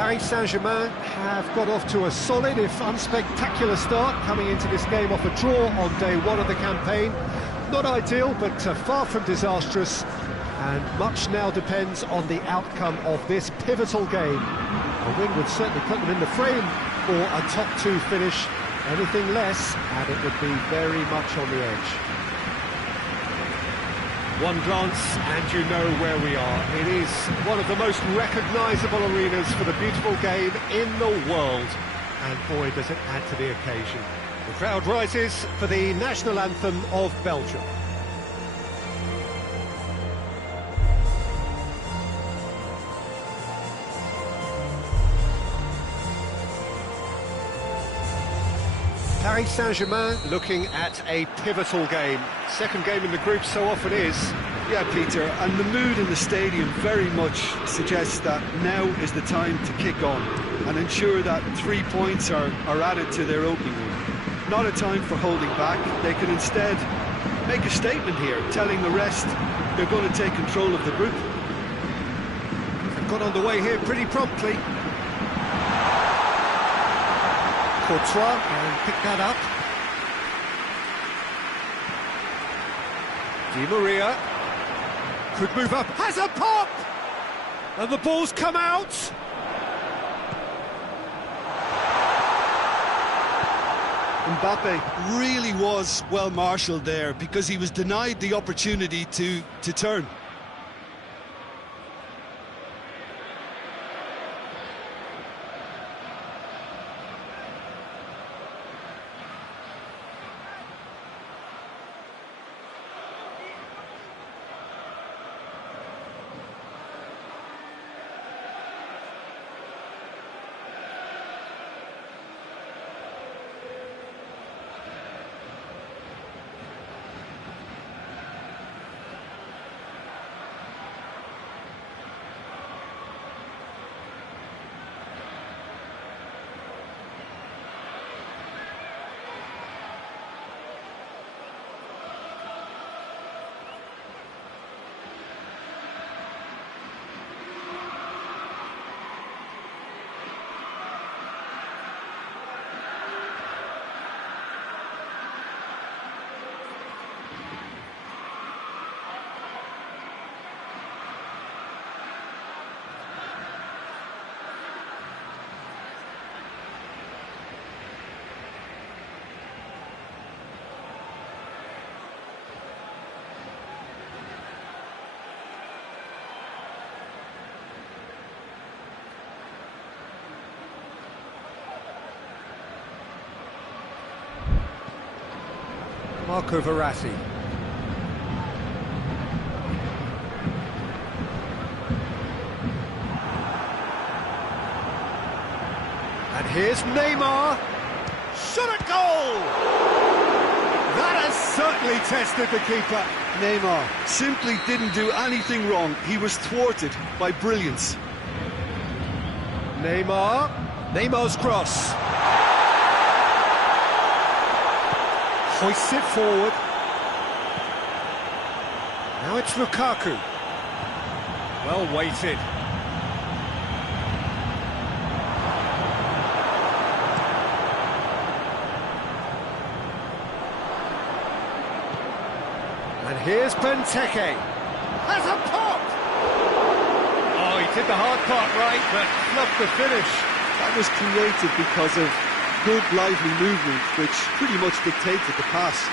Paris Saint-Germain have got off to a solid, if unspectacular start, coming into this game off a draw on day one of the campaign. Not ideal, but far from disastrous, and much now depends on the outcome of this pivotal game. A win would certainly put them in the frame for a top two finish. Anything less, and it would be very much on the edge. One glance and you know where we are. It is one of the most recognisable arenas for the beautiful game in the world. And boy, does it add to the occasion. The crowd rises for the national anthem of Belgium. Paris Saint-Germain looking at a pivotal game. Second game in the group so often is. Yeah, Peter, and the mood in the stadium very much suggests that now is the time to kick on and ensure that 3 points are added to their opening week. Not a time for holding back. They can instead make a statement here, telling the rest they're going to take control of the group. They've got underway here pretty promptly. Courtois and pick that up. Di Maria could move up, has a pop! And the ball's come out! Mbappe really was well marshalled there because he was denied the opportunity to turn. Marco Verratti. And here's Neymar. Shot at goal! That has certainly tested the keeper. Neymar simply didn't do anything wrong. He was thwarted by brilliance. Neymar's cross. Hoists it forward. Now it's Lukaku. Well weighted. And here's Benteke. Has a pop! Oh, he did the hard part right, but fluffed the finish. That was created because of good, lively movement, which pretty much dictated the pass.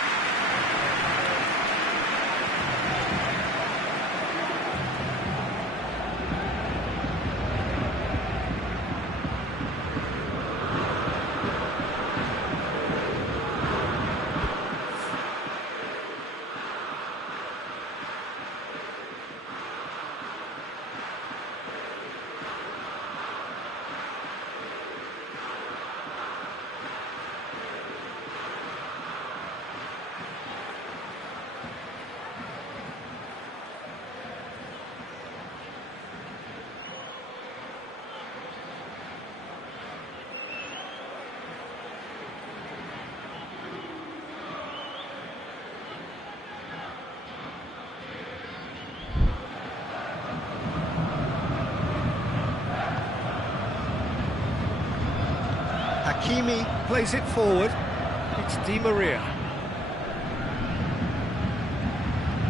Hakimi plays it forward. It's Di Maria.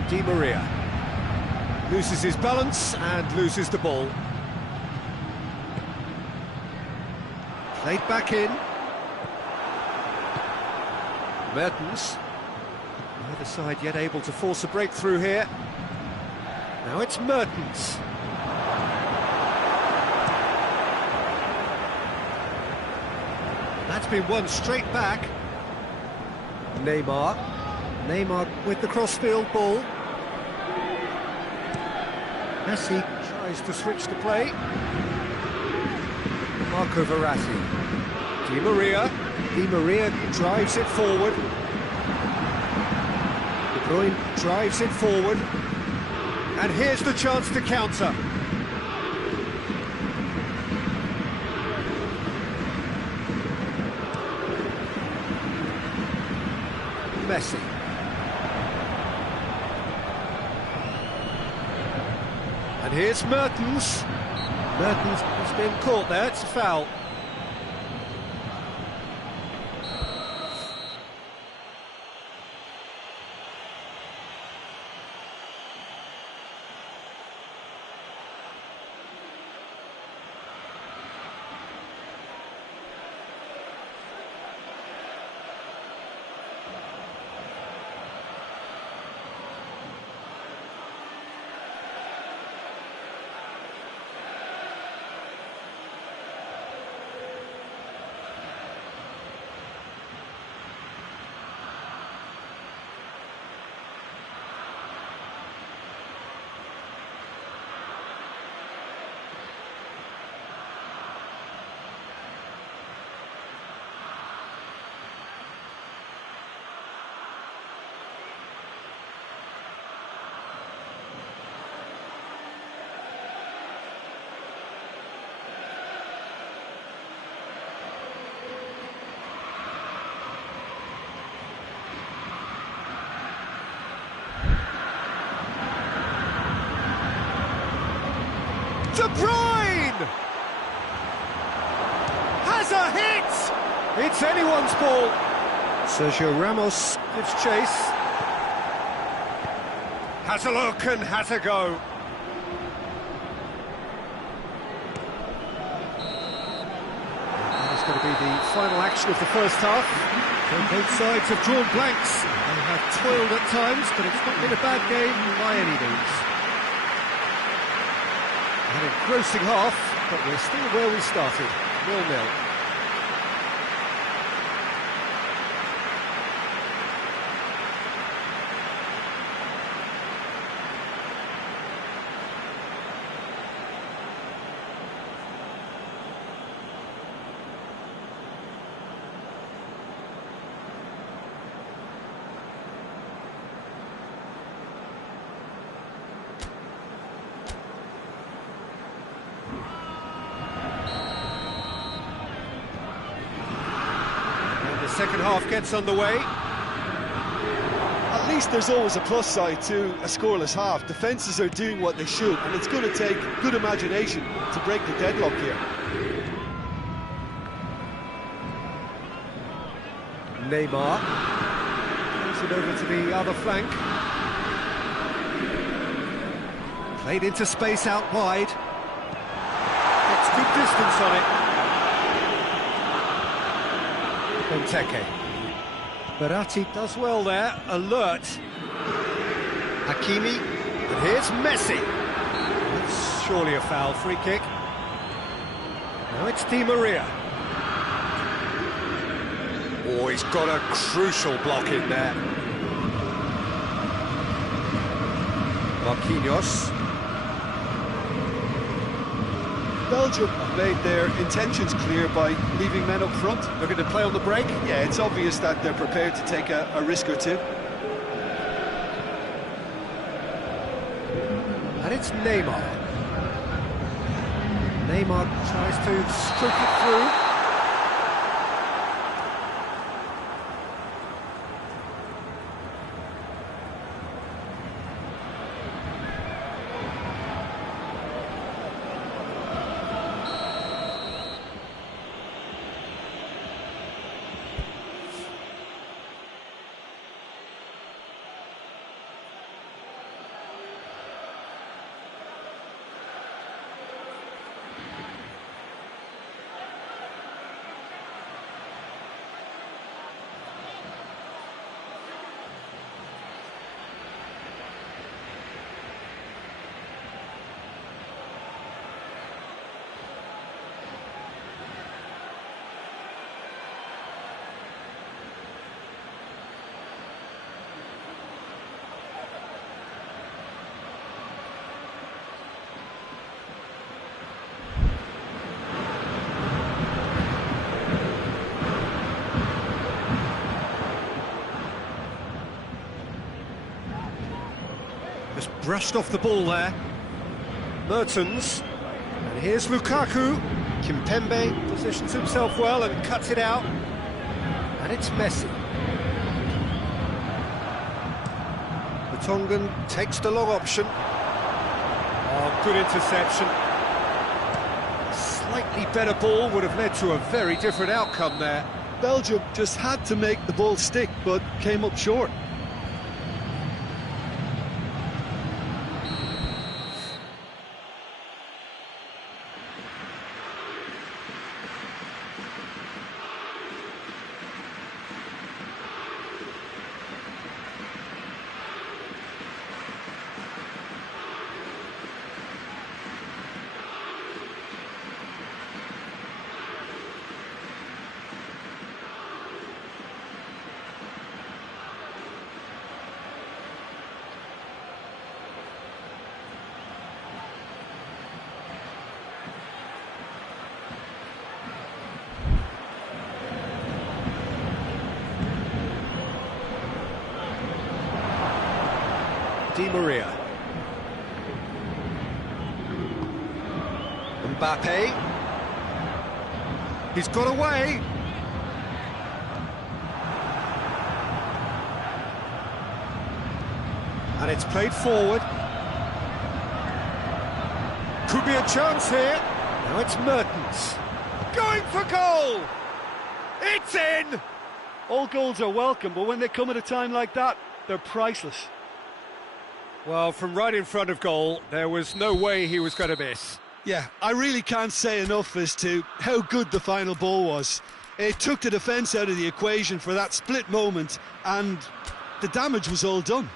Di Maria loses his balance and loses the ball. Played back in. Mertens. Neither side yet able to force a breakthrough here. Now it's Mertens. That's been won straight back. Neymar. Neymar with the crossfield ball. Messi tries to switch the play. Marco Verratti. Di Maria. Di Maria drives it forward. De Bruyne drives it forward. And here's the chance to counter. Messi. And here's Mertens. Mertens has been caught there, it's a foul. De Bruyne! Has a hit! It's anyone's ball. Sergio Ramos gives chase. Has a look and has a go. That's going to be the final action of the first half. So both sides have drawn blanks. They have toiled at times, but it's not been a bad game by any means. An engrossing half, but we're still where we started, 0-0. Second half gets underway. At least there's always a plus side to a scoreless half. Defences are doing what they should, and it's going to take good imagination to break the deadlock here. Neymar moves it over to the other flank. Played into space out wide. Gets good distance on it. Benteke. Verratti does well there, alert. Hakimi, and here's Messi. That's surely a foul, free kick. Now it's Di Maria. Oh, he's got a crucial block in there. Marquinhos. Belgium have made their intentions clear by leaving men up front. Looking to play on the break. Yeah, it's obvious that they're prepared to take a risk or two. And it's Neymar. Neymar tries to stroke it through. Brushed off the ball there. Mertens. And here's Lukaku. Kimpembe positions himself well and cuts it out. And it's Messi. The Tongan takes the long option. Oh, good interception. Slightly better ball would have led to a very different outcome there. Belgium just had to make the ball stick, but came up short. Di Maria. Mbappe. He's got away. And it's played forward. Could be a chance here. Now it's Mertens. Going for goal! It's in! All goals are welcome, but when they come at a time like that, they're priceless. Well, from right in front of goal, there was no way he was going to miss. Yeah, I really can't say enough as to how good the final ball was. It took the defence out of the equation for that split moment, and the damage was all done.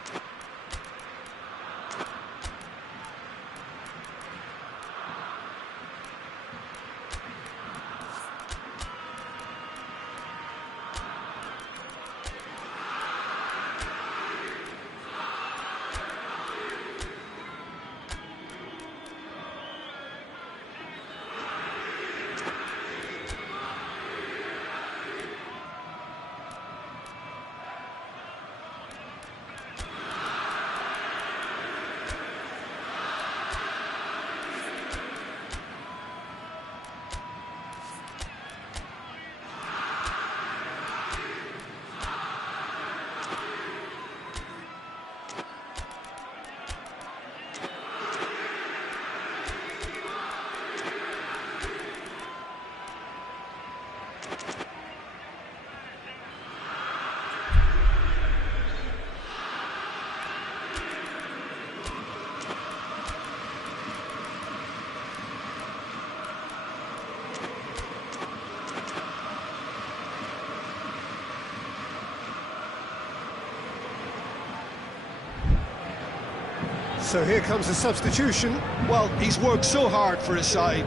So here comes a substitution. Well, he's worked so hard for his side,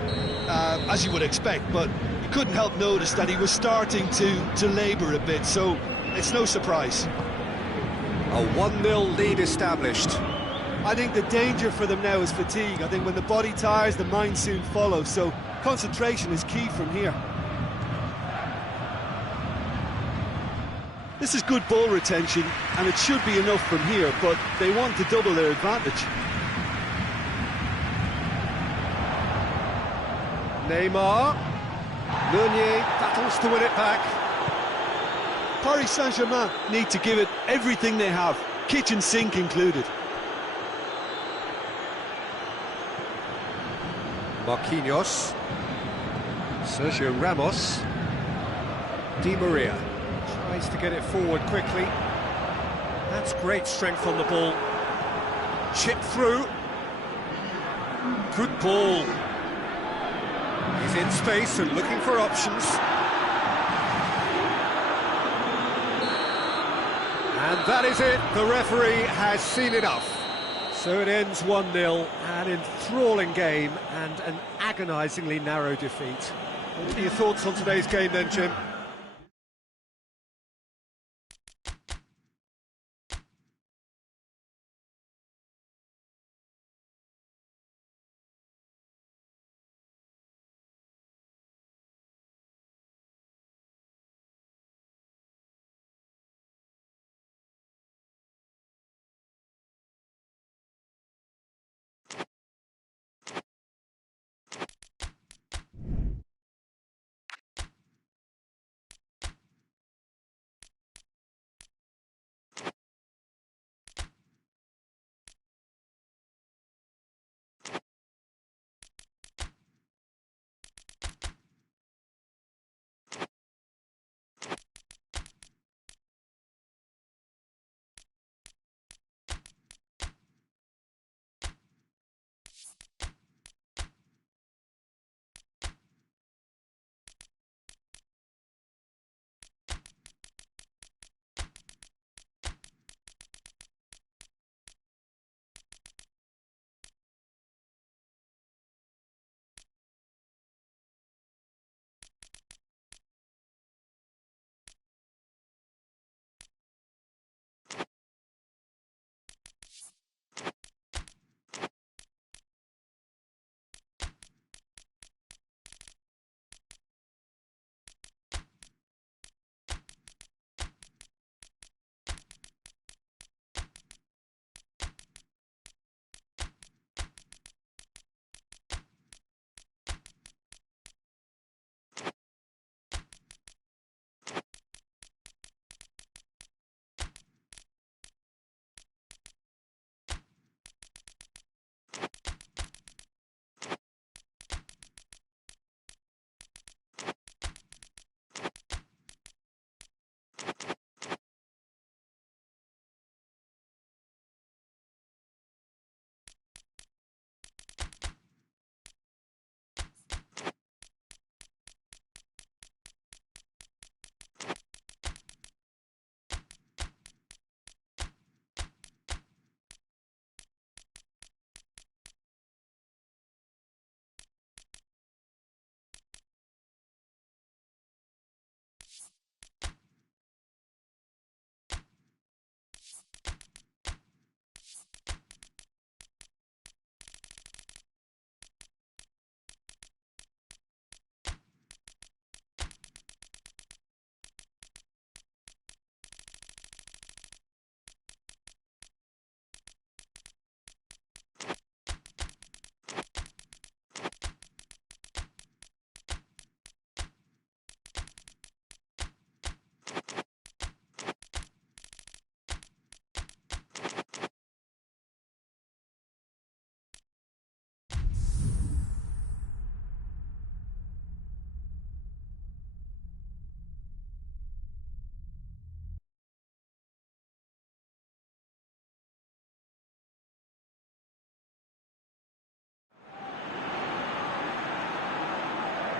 as you would expect, but you couldn't help notice that he was starting to labour a bit, so it's no surprise. A 1-0 lead established. I think the danger for them now is fatigue. I think when the body tires, the mind soon follows, so concentration is key from here. This is good ball retention, and it should be enough from here, but they want to double their advantage. Neymar. Meunier battles to win it back. Paris Saint-Germain need to give it everything they have, kitchen sink included. Marquinhos. Sergio Ramos. Di Maria. Tries to get it forward quickly. That's great strength on the ball. Chip through. Good ball. He's in space and looking for options. And that is it. The referee has seen enough. So it ends 1-0, an enthralling game and an agonisingly narrow defeat. What are your thoughts on today's game then, Jim?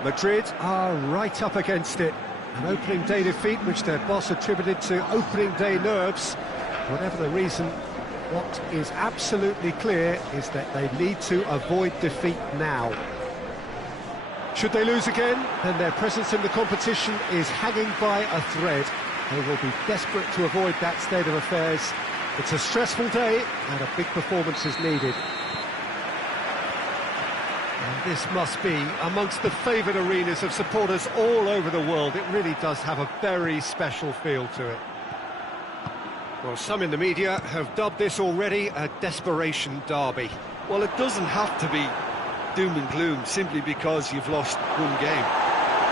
Madrid are right up against it. An opening day defeat which their boss attributed to opening day nerves. Whatever the reason, what is absolutely clear is that they need to avoid defeat now. Should they lose again, then their presence in the competition is hanging by a thread. They will be desperate to avoid that state of affairs. It's a stressful day and a big performance is needed. And this must be amongst the favoured arenas of supporters all over the world. It really does have a very special feel to it. Well, some in the media have dubbed this already a desperation derby. Well, it doesn't have to be doom and gloom simply because you've lost one game.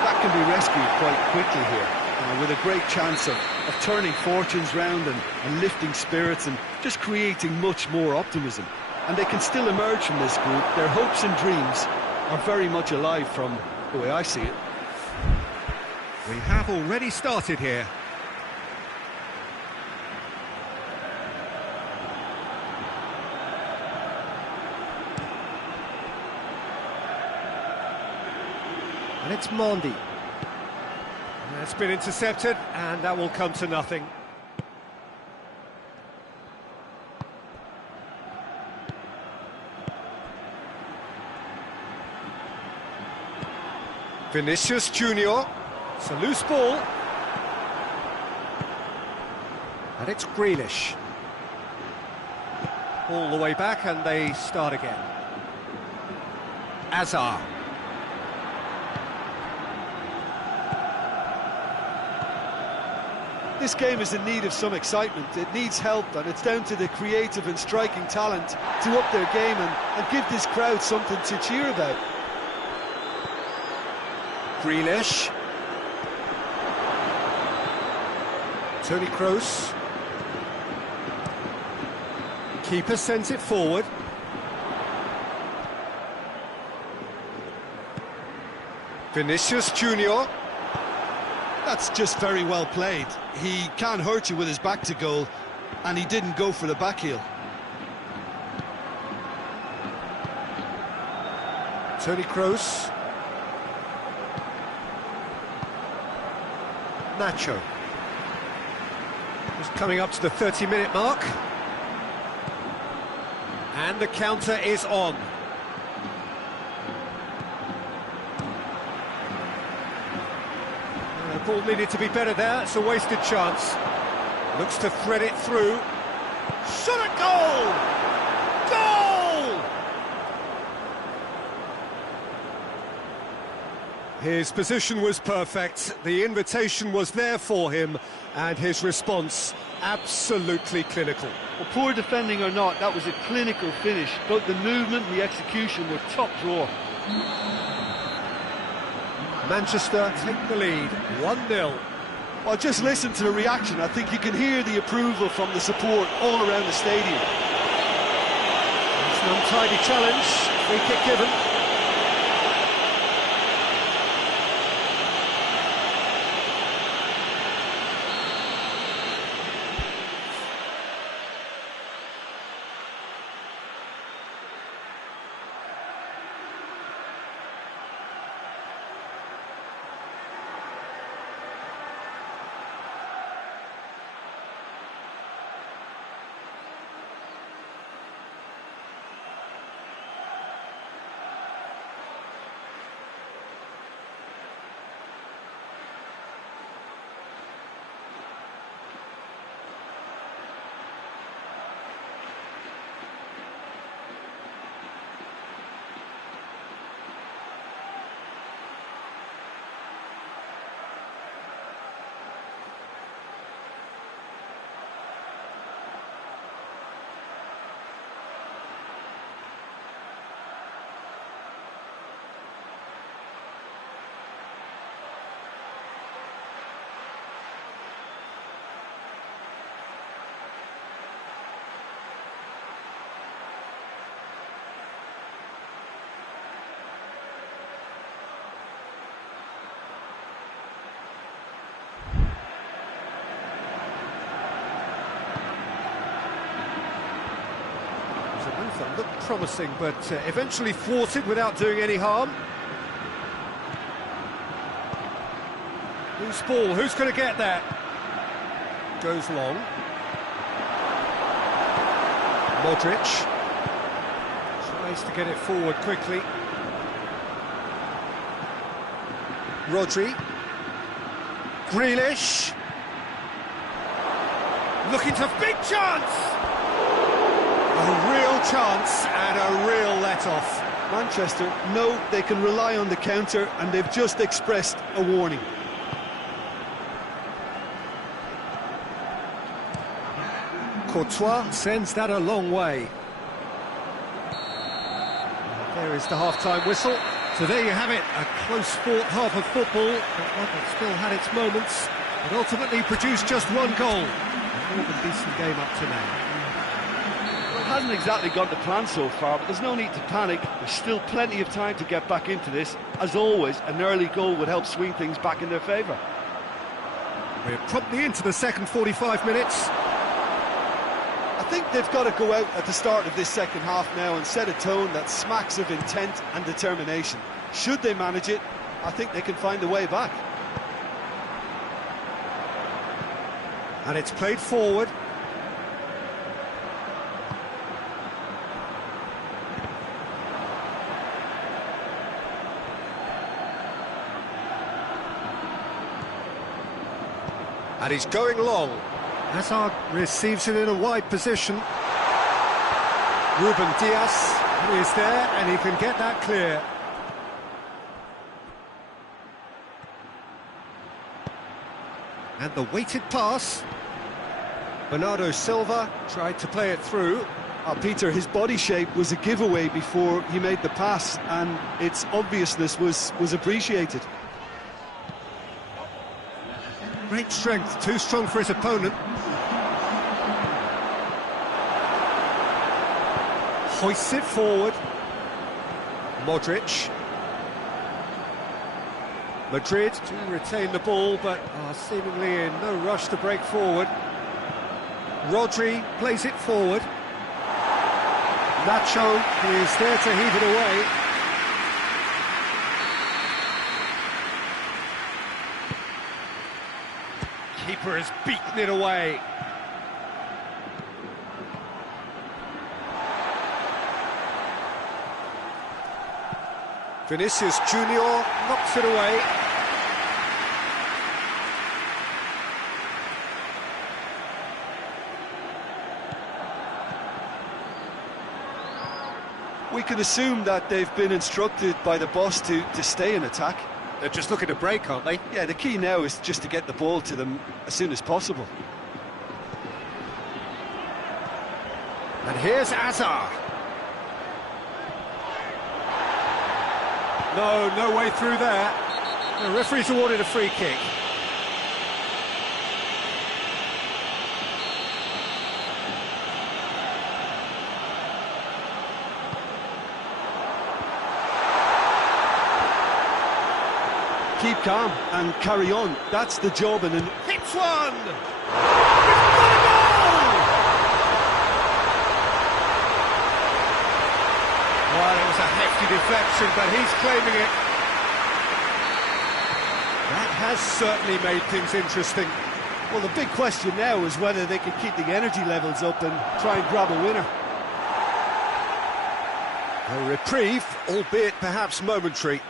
That can be rescued quite quickly here, with a great chance of turning fortunes round and lifting spirits and just creating much more optimism. And they can still emerge from this group. Their hopes and dreams are very much alive from the way I see it. We have already started here. And it's Mondi. That's been intercepted, and that will come to nothing. Vinicius Junior. It's a loose ball. And it's Grealish. All the way back, and they start again. Azar. This game is in need of some excitement. It needs help, and it's down to the creative and striking talent to up their game and give this crowd something to cheer about. Grealish. Toni Kroos. Keeper sends it forward. Vinicius Junior. That's just very well played. He can't hurt you with his back to goal, and he didn't go for the back heel. Toni Kroos. Nacho. Just coming up to the 30-minute mark. And the counter is on. The ball needed to be better there. It's a wasted chance. Looks to thread it through. Shot at goal! Goal! His position was perfect. The invitation was there for him, and his response absolutely clinical. Well, poor defending or not, that was a clinical finish. Both the movement and the execution were top drawer. Manchester take the lead, 1-0. Well, just listen to the reaction. I think you can hear the approval from the support all around the stadium. It's an untidy challenge, free kick given. Looked promising, but eventually thwarted without doing any harm. Who's ball? Who's going to get that? Goes long. Modric tries to get it forward quickly. Rodri. Grealish. Looking to big chance! A real chance and a real let-off. Manchester know they can rely on the counter, and they've just expressed a warning. Courtois sends that a long way. There is the half-time whistle. So there you have it, a close-fought half of football, but one that still had its moments, but ultimately produced just one goal. A more than decent game up to now. Well, it hasn't exactly gone to plan so far, but there's no need to panic. There's still plenty of time to get back into this. As always, an early goal would help swing things back in their favour. We're promptly into the second 45 minutes. I think they've got to go out at the start of this second half now and set a tone that smacks of intent and determination. Should they manage it, I think they can find a way back. And it's played forward. And he's going long. Hazard receives it in a wide position. Ruben Dias is there, and he can get that clear. And the weighted pass. Bernardo Silva tried to play it through. Peter, his body shape was a giveaway before he made the pass, and its obviousness was appreciated. Great strength, too strong for his opponent. Hoists it forward. Modric. Madrid to retain the ball, but are seemingly in no rush to break forward. Rodri plays it forward. Nacho is there to heave it away. Keeper has beaten it away. Vinicius Junior knocks it away. We can assume that they've been instructed by the boss to stay in attack. They're just looking to break, aren't they? Yeah, the key now is just to get the ball to them as soon as possible. And here's Hazard. No way through there. The referee's awarded a free kick. Keep calm and carry on. That's the job. And Hits one! Well, it was a hefty deflection, but he's claiming it. That has certainly made things interesting. well, the big question now is whether they can keep the energy levels up and try and grab a winner. A reprieve, albeit perhaps momentary.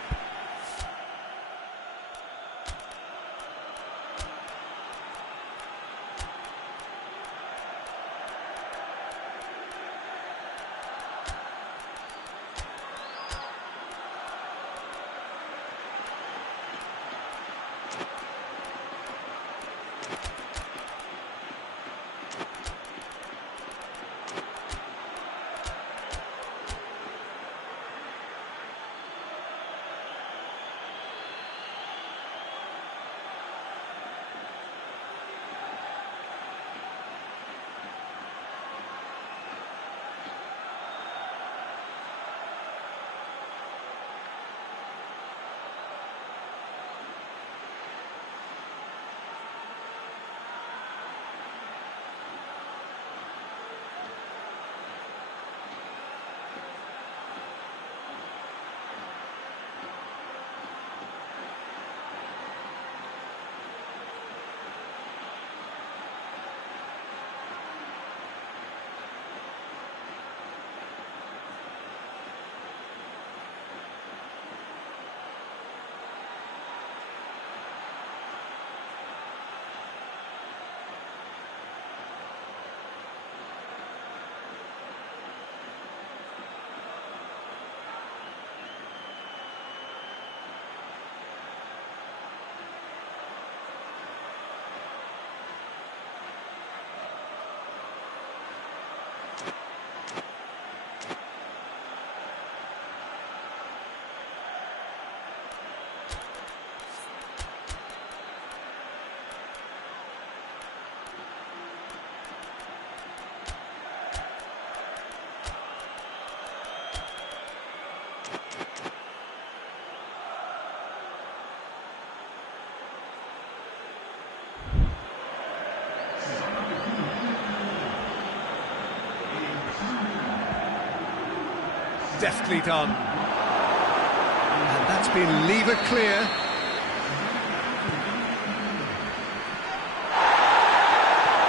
deftly done. And that's been levered clear.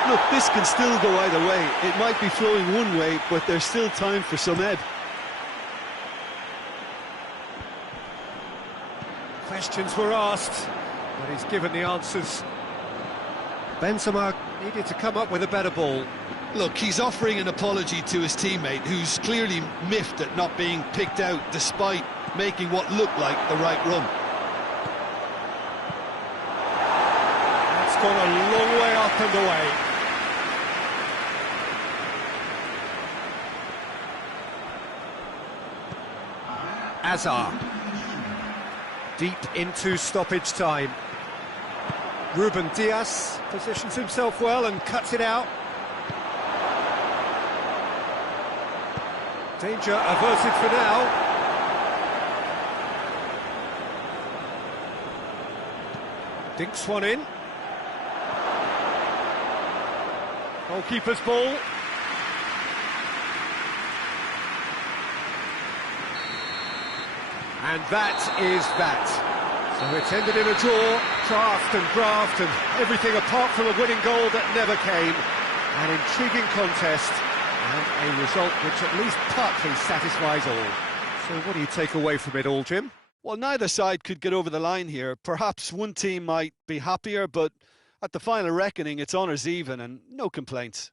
Look, this can still go either way. It might be flowing one way, but there's still time for some ebb. Questions were asked, but he's given the answers. Benzema needed to come up with a better ball. Look, he's offering an apology to his teammate, who's clearly miffed at not being picked out despite making what looked like the right run. That's gone a long way up and away. Azar. Deep into stoppage time. Ruben Dias positions himself well and cuts it out. Danger averted for now. Dinks one in. Goalkeeper's ball. And that is that. So it's ended in a draw, craft and graft and everything apart from a winning goal that never came. An intriguing contest and a result which at least partly satisfies all. So what do you take away from it all, Jim? Well, neither side could get over the line here. Perhaps one team might be happier, but at the final reckoning, it's honours even and no complaints.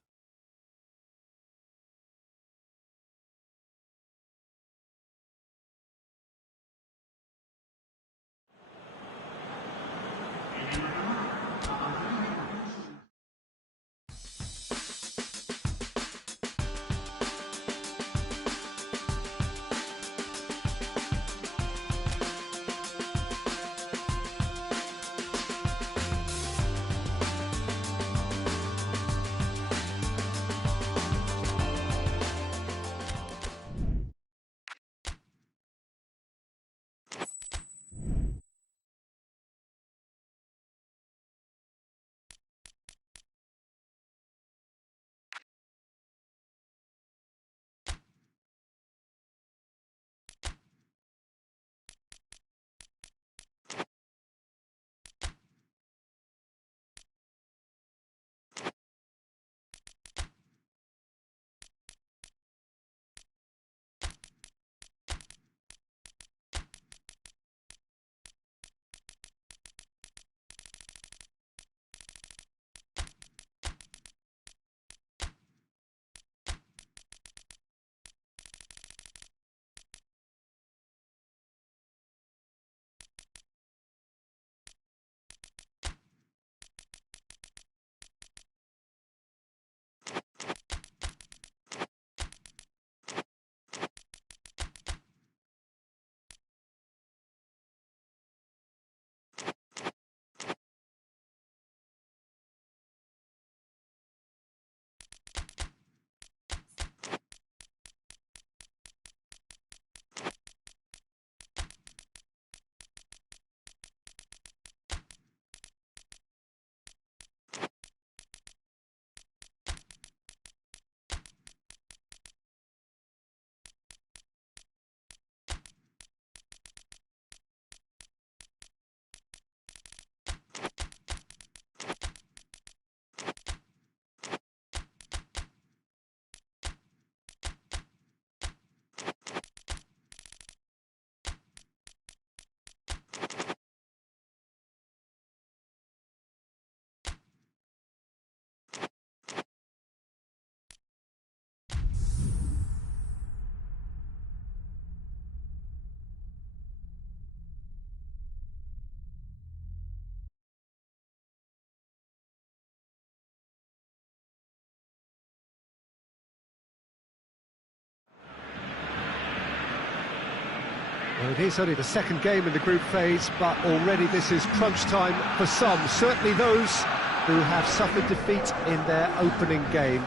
Well, it is only the second game in the group phase, but already this is crunch time for some, certainly those who have suffered defeat in their opening game.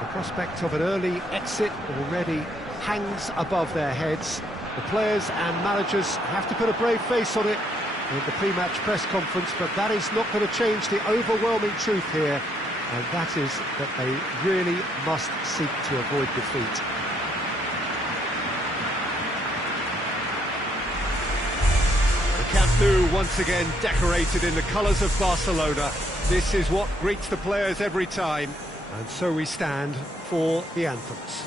The prospect of an early exit already hangs above their heads. The players and managers have to put a brave face on it in the pre-match press conference, but that is not going to change the overwhelming truth here, and that is that they really must seek to avoid defeat. Blue once again decorated in the colours of Barcelona. This is what greets the players every time. And so we stand for the anthems.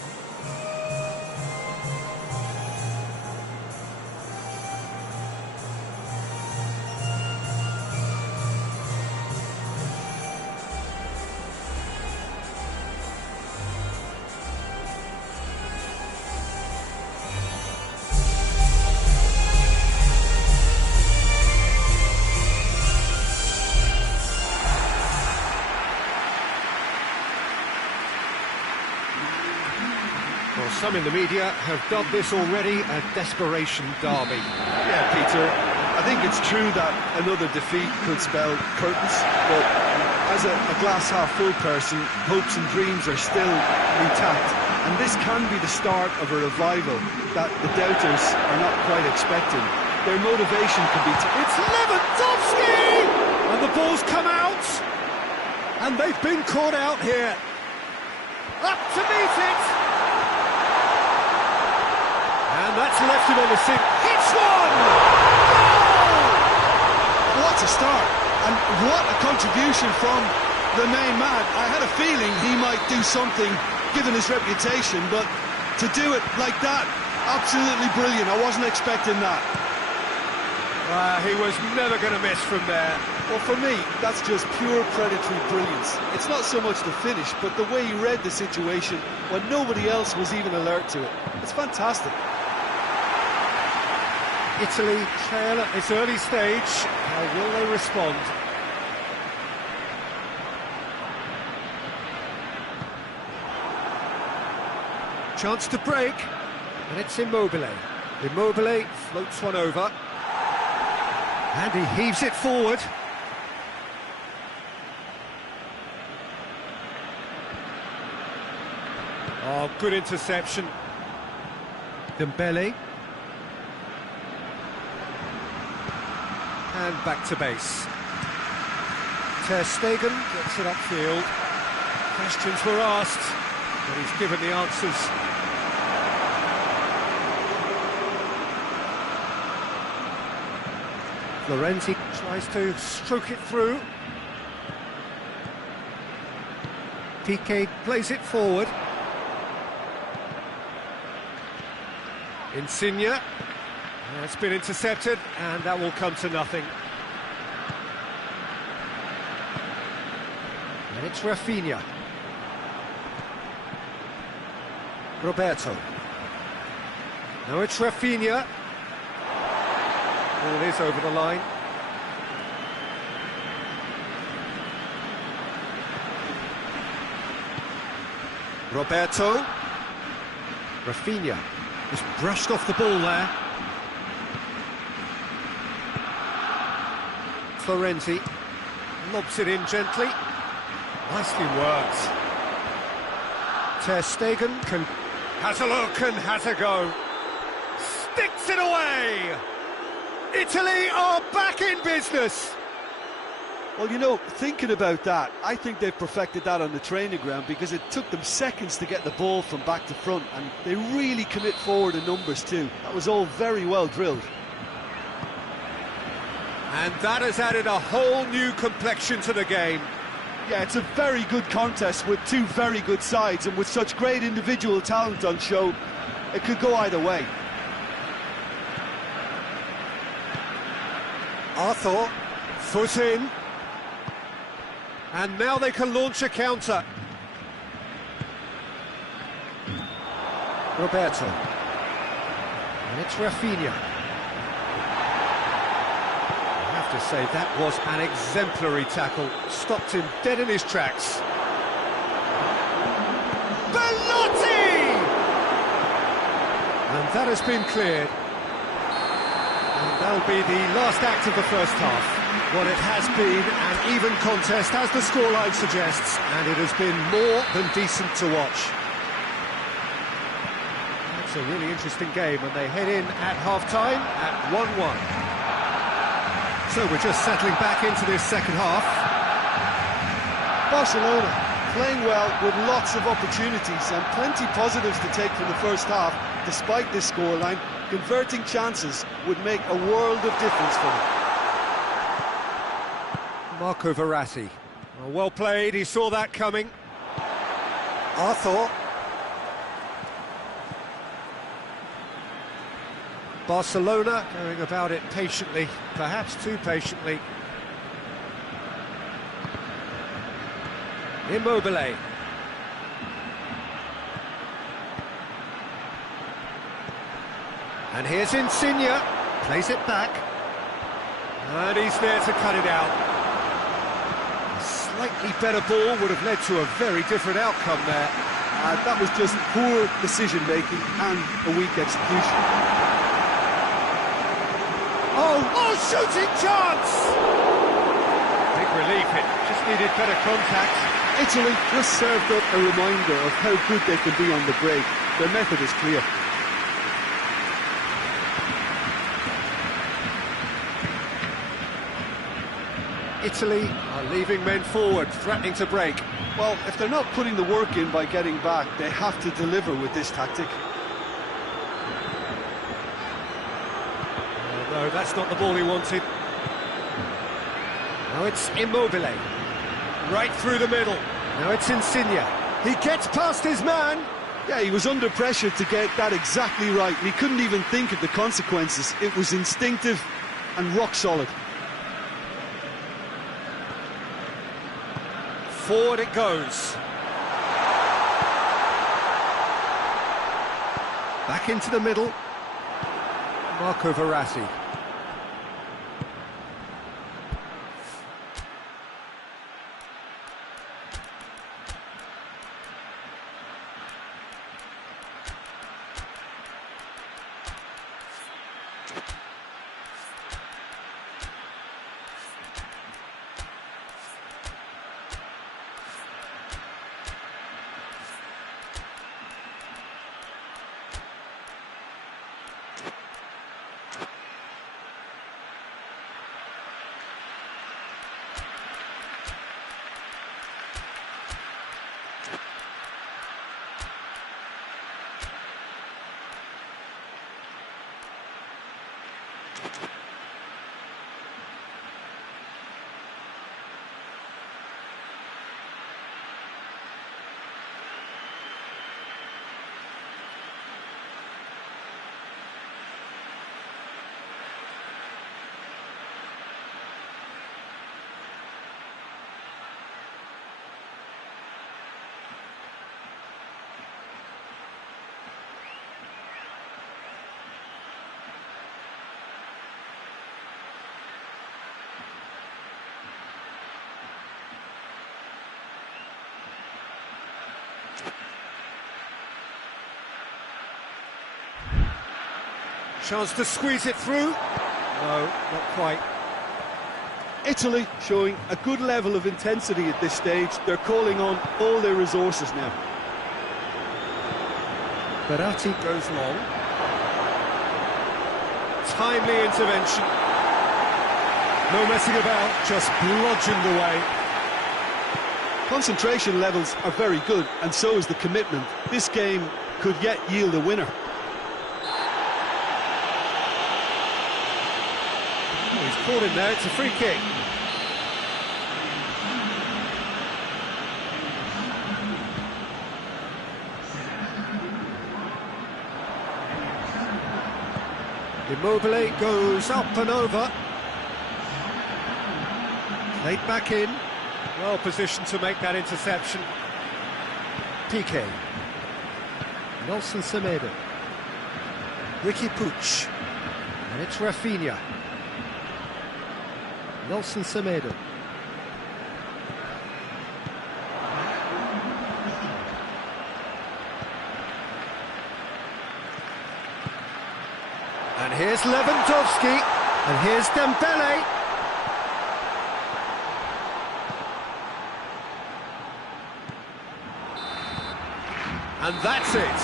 Well, some in the media have dubbed this already a desperation derby. Yeah, Peter, I think it's true that another defeat could spell curtains, but as a glass-half-full person, hopes and dreams are still intact, and this can be the start of a revival that the doubters are not quite expecting. Their motivation could be... It's Lewandowski! And the ball's come out, and they've been caught out here. Up to meet it! And that's left him on the seat. Hits one! Goal! What a start, and what a contribution from the main man. I had a feeling he might do something, given his reputation, but to do it like that, absolutely brilliant. I wasn't expecting that. He was never going to miss from there. Well, for me, that's just pure predatory brilliance. It's not so much the finish, but the way he read the situation when nobody else was even alert to it. It's fantastic. Italy trail at this early stage. How will they respond? Chance to break, and it's Immobile. Immobile floats one over, and he heaves it forward. Oh, good interception. Dembele. And back to base. Ter Stegen gets it upfield. Questions were asked, but he's given the answers. Florenzi tries to stroke it through. Piqué plays it forward. Insigne. It's been intercepted, and that will come to nothing. And it's Rafinha. Roberto. Now it's Rafinha. Ball is over the line. Roberto. Rafinha just brushed off the ball there. Florenzi lobs it in gently. Nicely worked. Ter Stegen has a look and has a go. Sticks it away! Italy are back in business! Well, you know, thinking about that, I think they've perfected that on the training ground because it took them seconds to get the ball from back to front, and they really commit forward in numbers too. That was all very well drilled. And that has added a whole new complexion to the game. Yeah, it's a very good contest with two very good sides, and with such great individual talent on show, it could go either way. Arthur, foot in. And now they can launch a counter. Roberto. And it's Rafinha. To say that was an exemplary tackle, stopped him dead in his tracks. Belotti! And that has been cleared. And that'll be the last act of the first half. Well, it has been an even contest, as the scoreline suggests, and it has been more than decent to watch. It's a really interesting game, and they head in at half-time at 1-1. So we're just settling back into this second half. Barcelona playing well with lots of opportunities and plenty positives to take from the first half. Despite this scoreline, converting chances would make a world of difference for them. Marco Verratti. Well played, he saw that coming. Arthur. Barcelona going about it patiently, perhaps too patiently. Immobile. And here's Insigne, plays it back. And he's there to cut it out. A slightly better ball would have led to a very different outcome there. That was just poor decision-making and a weak execution. Oh, shooting chance! Big relief, it just needed better contact. Italy just served up a reminder of how good they can be on the break. Their method is clear. Italy are leaving men forward, threatening to break. Well, if they're not putting the work in by getting back, they have to deliver with this tactic. Oh, no, that's not the ball he wanted. Now it's Immobile. Right through the middle. Now it's Insigne. He gets past his man. Yeah, he was under pressure to get that exactly right, and he couldn't even think of the consequences. It was instinctive and rock solid. Forward it goes. Back into the middle. Marco Verratti. Chance to squeeze it through. No, not quite. Italy showing a good level of intensity at this stage. They're calling on all their resources now. Verratti goes long. Timely intervention. No messing about, just bludgeoned away. Concentration levels are very good, and so is the commitment. This game could yet yield a winner. Oh, he's caught him there, it's a free kick. Immobile goes up and over. Played back in. Well positioned to make that interception. Piqué. Nelson Semedo. Ricky Puig. And it's Rafinha. Nelson Semedo. And here's Lewandowski. And here's Dembele. And that's it.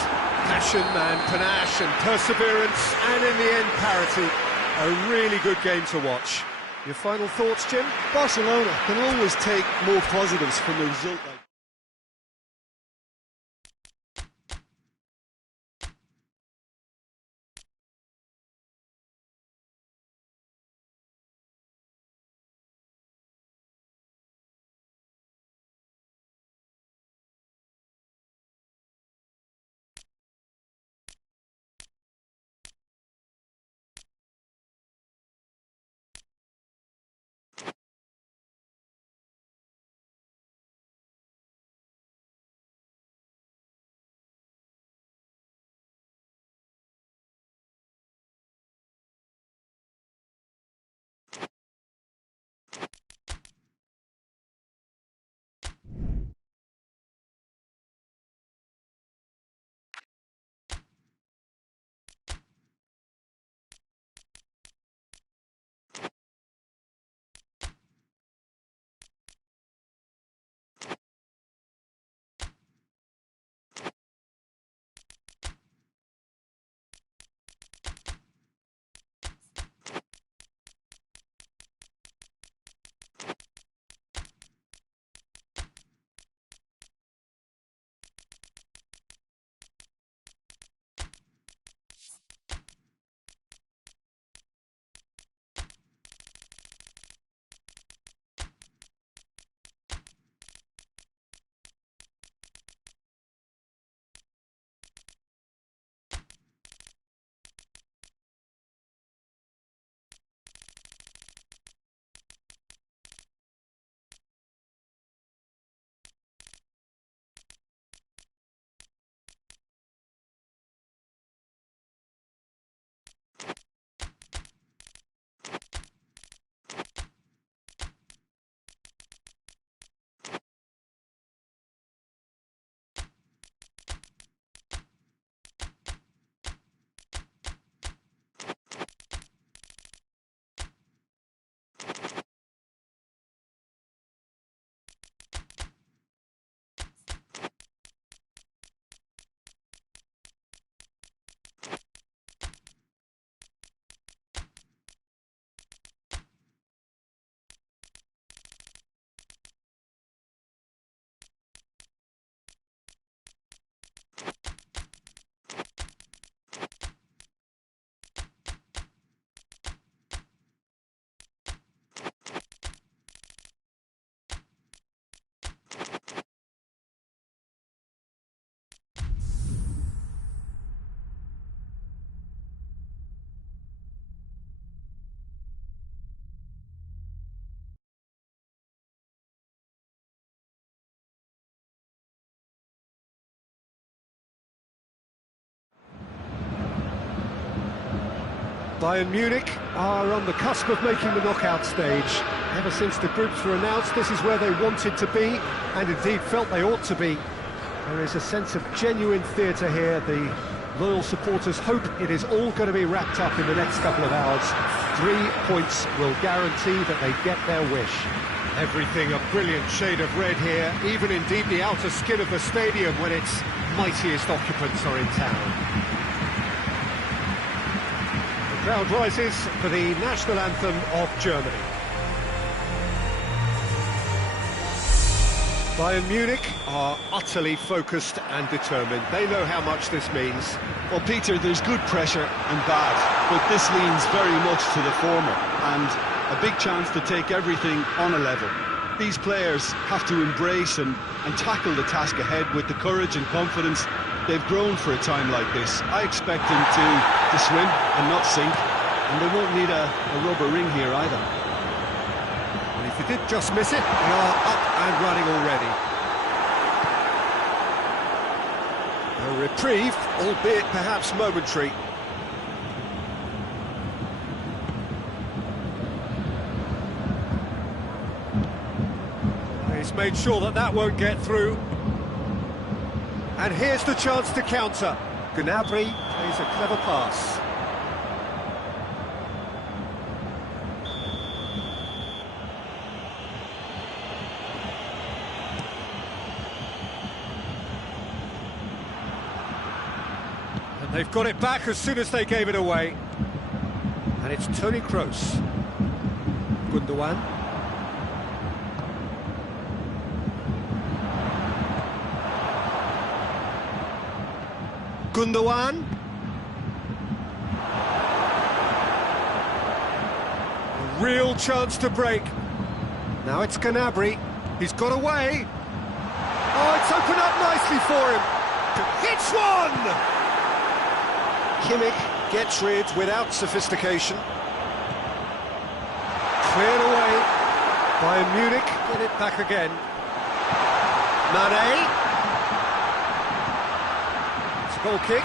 Passion and panache and perseverance, and in the end parity. A really good game to watch. Your final thoughts, Jim? Barcelona can always take more positives from a result like Bayern Munich are on the cusp of making the knockout stage. Ever since the groups were announced, this is where they wanted to be, and indeed felt they ought to be. There is a sense of genuine theatre here. The loyal supporters hope it is all going to be wrapped up in the next couple of hours. 3 points will guarantee that they get their wish. Everything a brilliant shade of red here, even indeed the outer skin of the stadium when its mightiest occupants are in town. The crowd rises for the national anthem of Germany. Bayern Munich are utterly focused and determined. They know how much this means. Well, Peter, there's good pressure and bad, but this leans very much to the former, and a big chance to take everything on a level. These players have to embrace and tackle the task ahead with the courage and confidence they've grown for a time like this. I expect them to swim and not sink, and they won't need a rubber ring here either. And if they did just miss it, they are up and running already. A reprieve, albeit perhaps momentary. He's made sure that that won't get through. And here's the chance to counter. Gnabry plays a clever pass. And they've got it back as soon as they gave it away. And it's Toni Kroos. Gundogan. Gundogan. A real chance to break. Now it's Gnabry. He's got away. Oh, it's opened up nicely for him. Hits one! Kimmich gets rid without sophistication. Cleared away. Bayern Munich get it back again. Mane. Goal kick.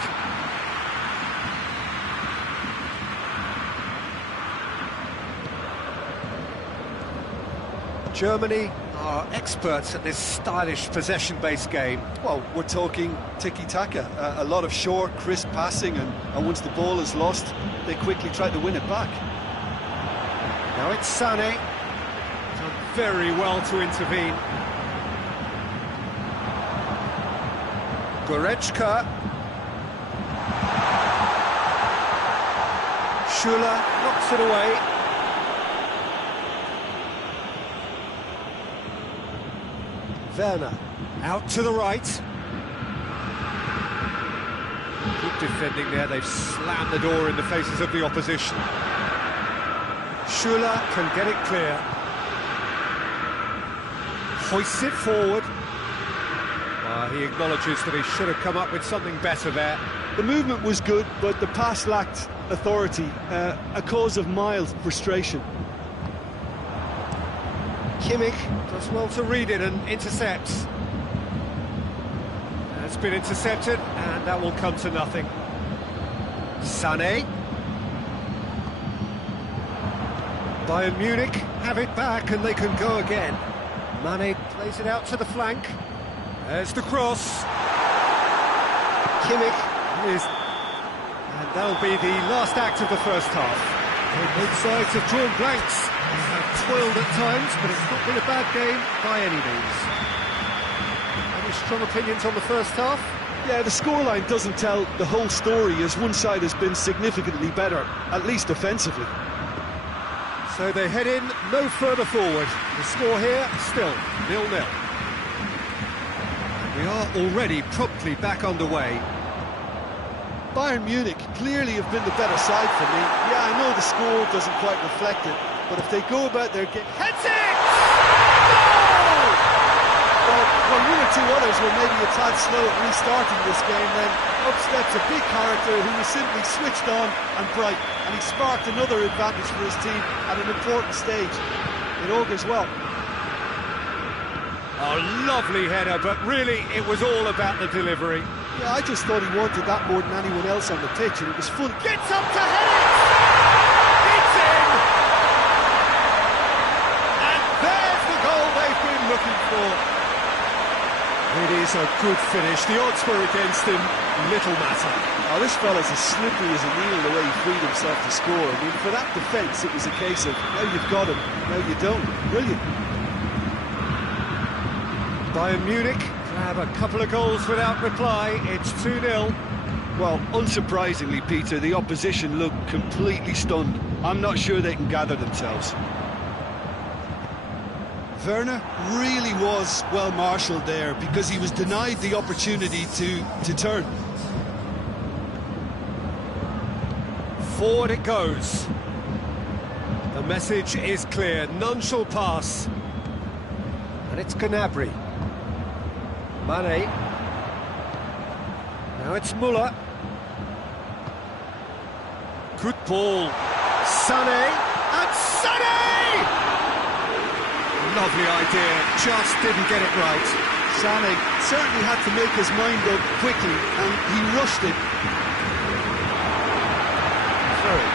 Germany are experts at this stylish possession-based game. Well, we're talking tiki-taka, a lot of short, crisp passing, and once the ball is lost, they quickly try to win it back. Now it's Sané. Done very well to intervene. Goretzka. Schüller knocks it away. Werner out to the right. Good defending there. They've slammed the door in the faces of the opposition. Schüller can get it clear. Hoists it forward. He acknowledges that he should have come up with something better there. The movement was good, but the pass lacked authority, a cause of mild frustration. Kimmich does well to read it and intercepts. It's been intercepted, and that will come to nothing. Sané. Bayern Munich have it back, and they can go again. Mane plays it out to the flank. There's the cross. Kimmich is... And that'll be the last act of the first half. Both sides have drawn blanks. They have toiled at times, but it's not been a bad game by any means. Any strong opinions on the first half? Yeah, the scoreline doesn't tell the whole story, as one side has been significantly better, at least offensively. So they head in no further forward. The score here, still 0-0. We are already promptly back underway. Bayern Munich clearly have been the better side for me. Yeah, I know the score doesn't quite reflect it, but if they go about their game... Heads it! Goal! Well, one or two others were maybe a tad slow at restarting this game, then up steps a big character who was simply switched on and bright, and he sparked another advantage for his team at an important stage. It augurs well. A lovely header, but really it was all about the delivery. Yeah, I just thought he wanted that more than anyone else on the pitch, and it was fun. Gets up to head it! a good finish. The odds were against him, little matter. Oh, this fella's as slippery as a needle the way he freed himself to score. I mean, for that defence, it was a case of, now you've got him, now you don't. Brilliant. Bayern Munich grab a couple of goals without reply. It's 2-0. Well, unsurprisingly, Peter, the opposition looked completely stunned. I'm not sure they can gather themselves. Werner really was well marshalled there because he was denied the opportunity to turn. Forward it goes. The message is clear, none shall pass. And it's Gnabry. Mane. Now it's Müller. Good ball. Sané. And Sané! Lovely idea, just didn't get it right. Sané certainly had to make his mind up quickly, and he rushed it. Sorry.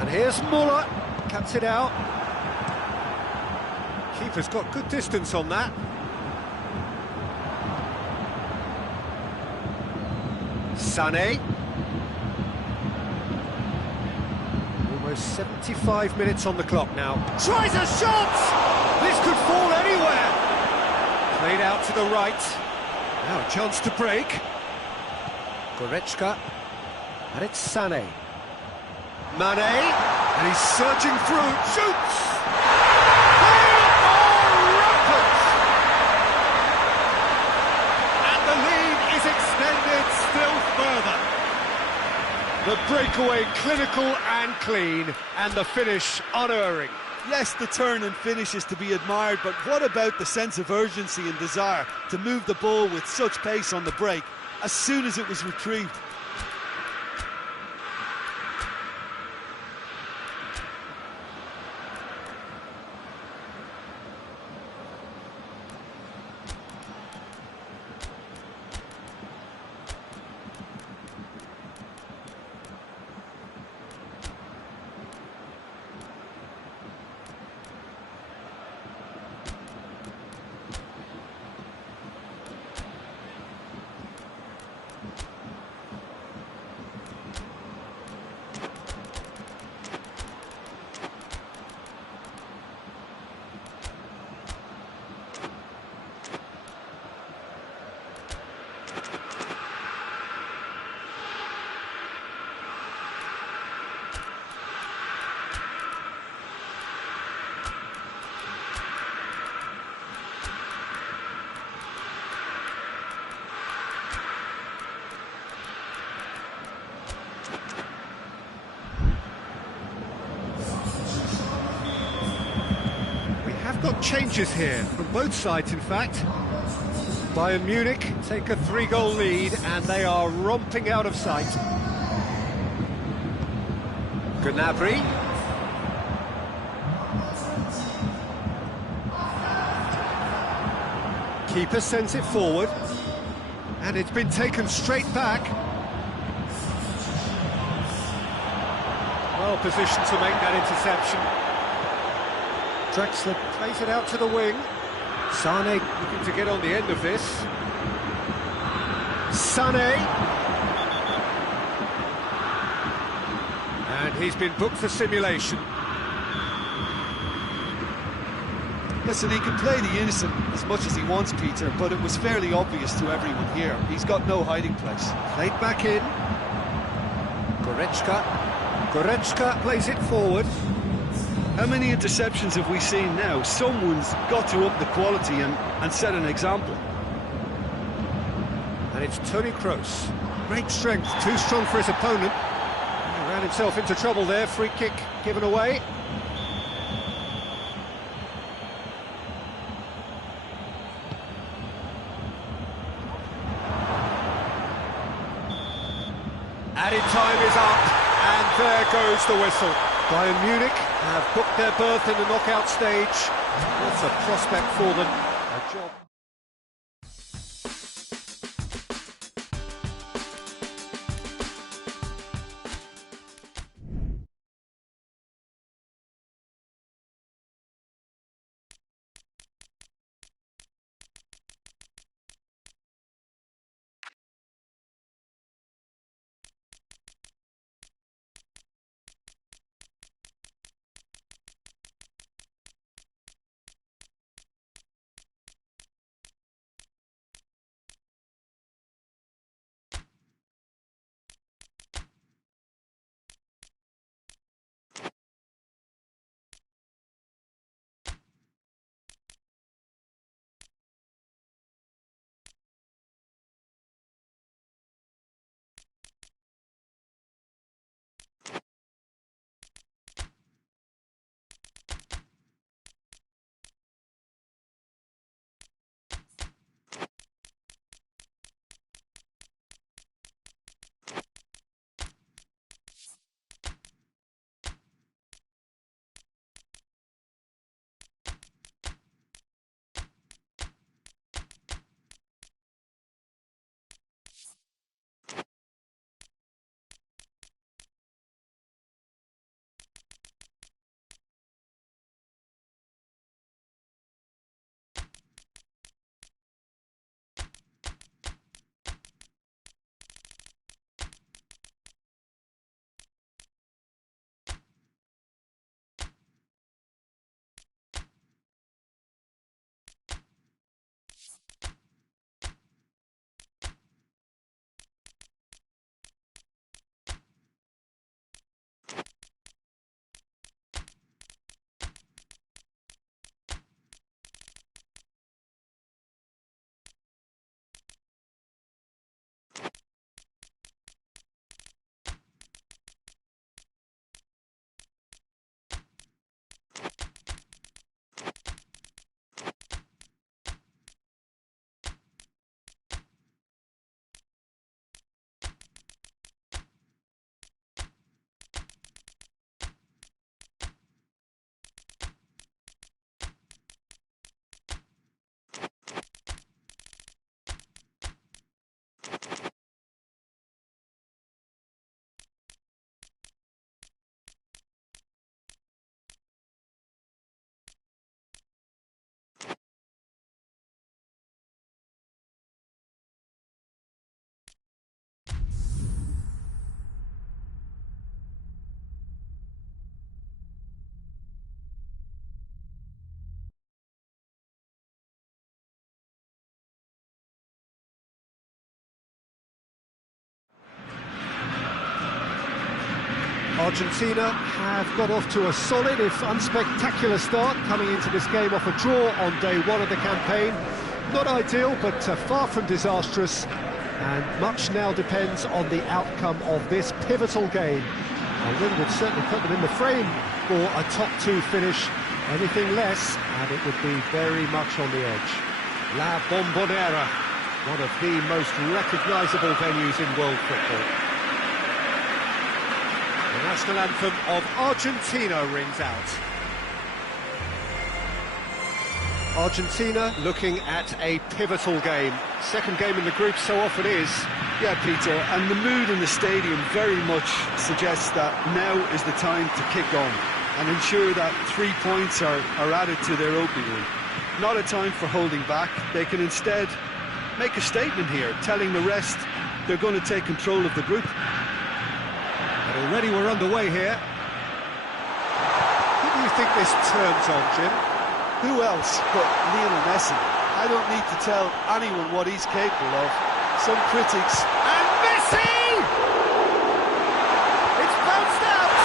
And here's Müller, cuts it out. Keeper's got good distance on that. Sané. Almost 75 minutes on the clock now. Tries a shot! This could fall anywhere! Played out to the right. Now a chance to break. Goretzka. And it's Sané. Mane. And he's surging through. Shoots! They are rampant! And the lead is extended still further. The breakaway clinical and clean, and the finish unerring. Yes, the turn and finish is to be admired, but what about the sense of urgency and desire to move the ball with such pace on the break as soon as it was retrieved? Got changes here from both sides, in fact. Bayern Munich take a 3-goal lead and they are romping out of sight. Gnabry. Keeper sends it forward and it's been taken straight back. Well positioned to make that interception. Draxler plays it out to the wing. Sané looking to get on the end of this. Sané. And he's been booked for simulation. Listen, he can play the innocent as much as he wants, Peter, but it was fairly obvious to everyone here. He's got no hiding place. Played back in. Goretzka. Goretzka plays it forward. How many interceptions have we seen now? Someone's got to up the quality and set an example. And it's Toni Kroos. Great strength, too strong for his opponent. He ran himself into trouble there, free kick given away. Added time is up, and there goes the whistle. Bayern Munich have booked their berth in the knockout stage. That's a prospect for them. A job. Argentina have got off to a solid, if unspectacular start, coming into this game off a draw on day one of the campaign. Not ideal, but far from disastrous, and much now depends on the outcome of this pivotal game. A win would certainly put them in the frame for a top-2 finish. Anything less, and it would be very much on the edge. La Bombonera, one of the most recognisable venues in world football. The national anthem of Argentina rings out. Argentina looking at a pivotal game. Second game in the group so often is. Yeah, Peter, and the mood in the stadium very much suggests that now is the time to kick on and ensure that 3 points are added to their opening week. Not a time for holding back. They can instead make a statement here, telling the rest they're going to take control of the group. And already we're underway here. Who do you think this turns on, Jim? Who else but Lionel Messi? I don't need to tell anyone what he's capable of. Some critics... And Messi! It's bounced out!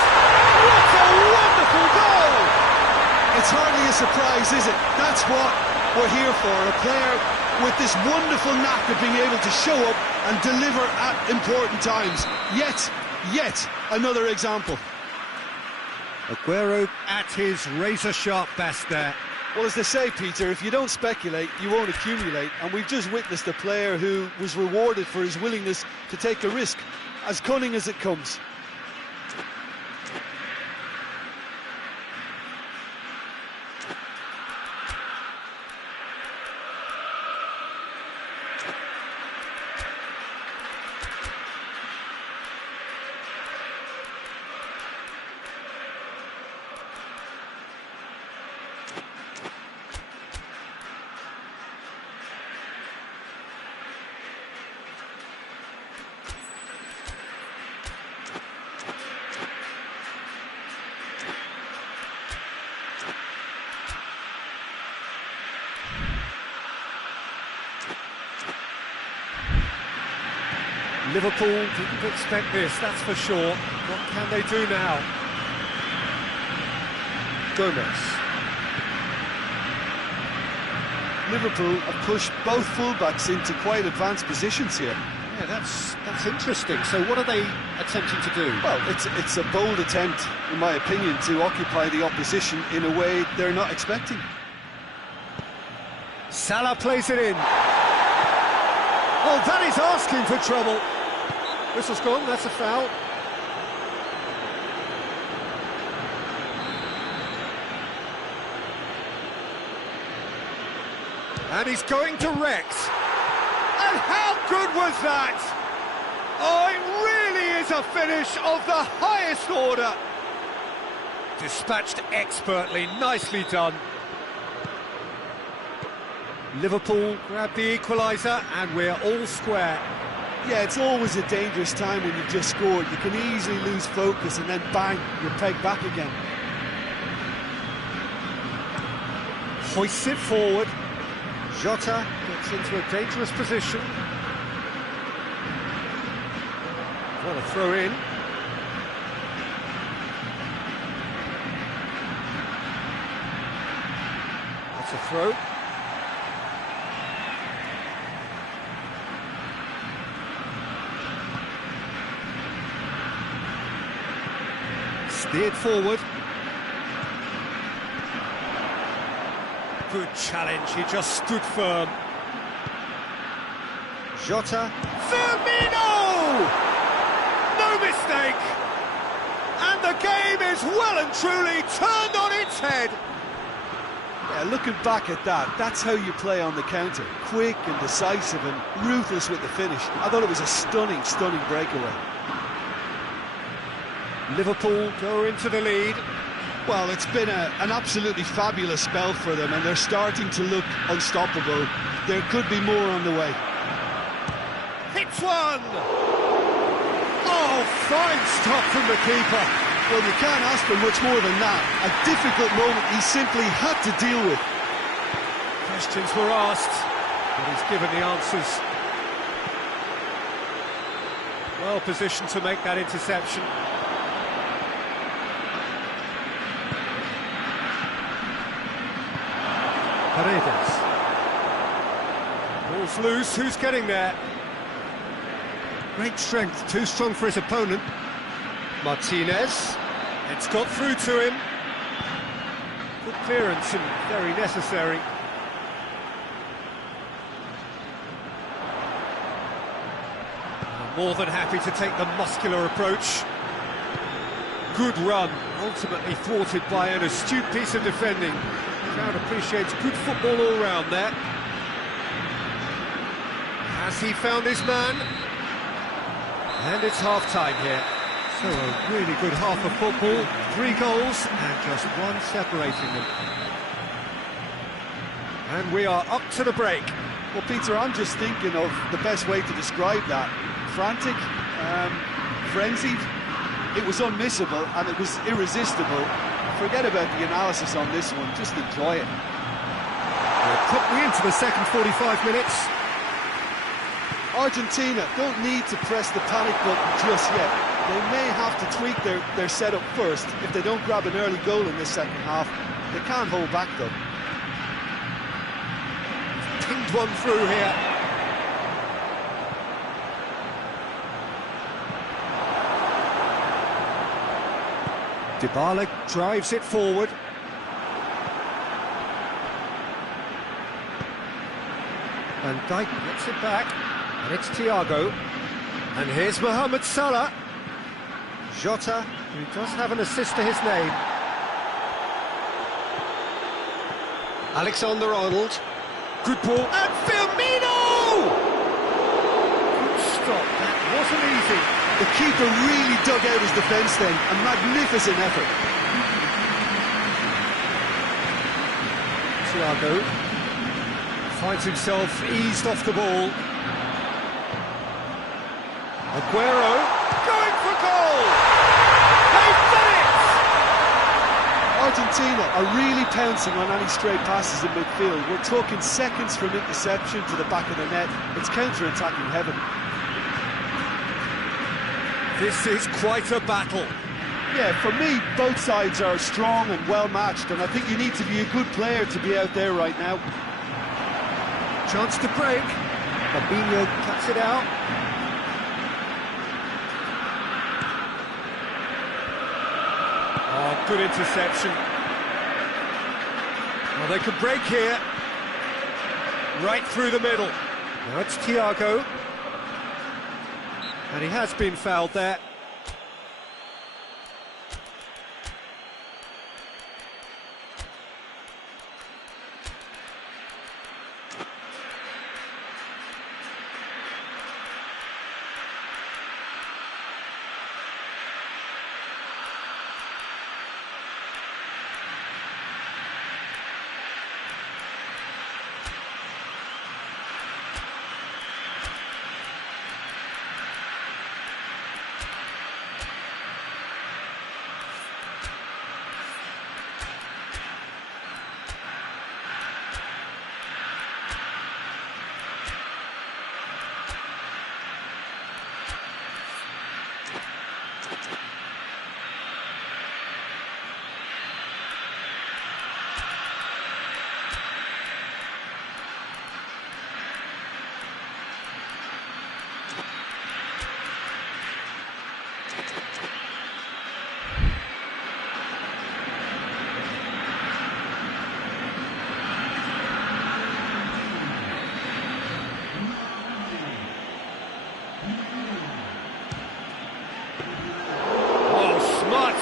What a wonderful goal! It's hardly a surprise, is it? That's what we're here for, a player with this wonderful knack of being able to show up and deliver at important times. Yet another example. Aguero at his razor-sharp best there. Well, as they say, Peter, if you don't speculate, you won't accumulate. And we've just witnessed a player who was rewarded for his willingness to take a risk, as cunning as it comes. Liverpool didn't expect this, that's for sure. What can they do now? Gomez. Liverpool have pushed both fullbacks into quite advanced positions here. Yeah, that's interesting. So what are they attempting to do? Well, it's a bold attempt, in my opinion, to occupy the opposition in a way they're not expecting. Salah plays it in. Oh, that is asking for trouble. Whistle's gone, that's a foul. And he's going direct. And how good was that? Oh, it really is a finish of the highest order. Dispatched expertly, nicely done. Liverpool grab the equaliser and we're all square. Yeah, it's always a dangerous time when you've just scored. You can easily lose focus and then bang, you're pegged back again. Hoists it forward. Jota gets into a dangerous position. What a throw in. That's a throw. Steered forward. Good challenge, he just stood firm. Jota. Firmino! No mistake! And the game is well and truly turned on its head. Yeah, looking back at that, that's how you play on the counter. Quick and decisive and ruthless with the finish. I thought it was a stunning breakaway. Liverpool go into the lead. Well, it's been an absolutely fabulous spell for them, and they're starting to look unstoppable. There could be more on the way. Hits one! Oh, fine stop from the keeper. Well, you can't ask for much more than that. A difficult moment he simply had to deal with. Questions were asked, but he's given the answers. Well positioned to make that interception. Paredes. Ball's loose, who's getting there? Great strength, too strong for his opponent. Martinez. It's got through to him. Good clearance and very necessary. More than happy to take the muscular approach. Good run, ultimately thwarted by an astute piece of defending. The crowd appreciates good football all round there. Has he found his man? And it's half-time here. So a really good half of football, 3 goals and just one separating them. And we are up to the break. Well, Peter, I'm just thinking of the best way to describe that. Frantic, frenzied, it was unmissable and it was irresistible. Forget about the analysis on this one, just enjoy it. We're quickly into the second 45 minutes. Argentina don't need to press the panic button just yet. They may have to tweak their setup first if they don't grab an early goal in this second half. They can't hold back though. Pinged one through here. Dybala drives it forward. Van Dijk gets it back, and it's Thiago. And here's Mohamed Salah. Jota, who does have an assist to his name. Alexander-Arnold. Good ball. And Firmino! Good stop, that wasn't easy. The keeper really dug out his defence then, a magnificent effort. Thiago finds himself eased off the ball. Aguero going for goal! They've done it! Argentina are really pouncing on any stray passes in midfield. We're talking seconds from interception to the back of the net. It's counter-attacking heaven. This is quite a battle. Yeah, for me, both sides are strong and well-matched, and I think you need to be a good player to be out there right now. Chance to break. Fabinho cuts it out. Oh, good interception. Well, they could break here. Right through the middle. Now it's Thiago. And he has been fouled there.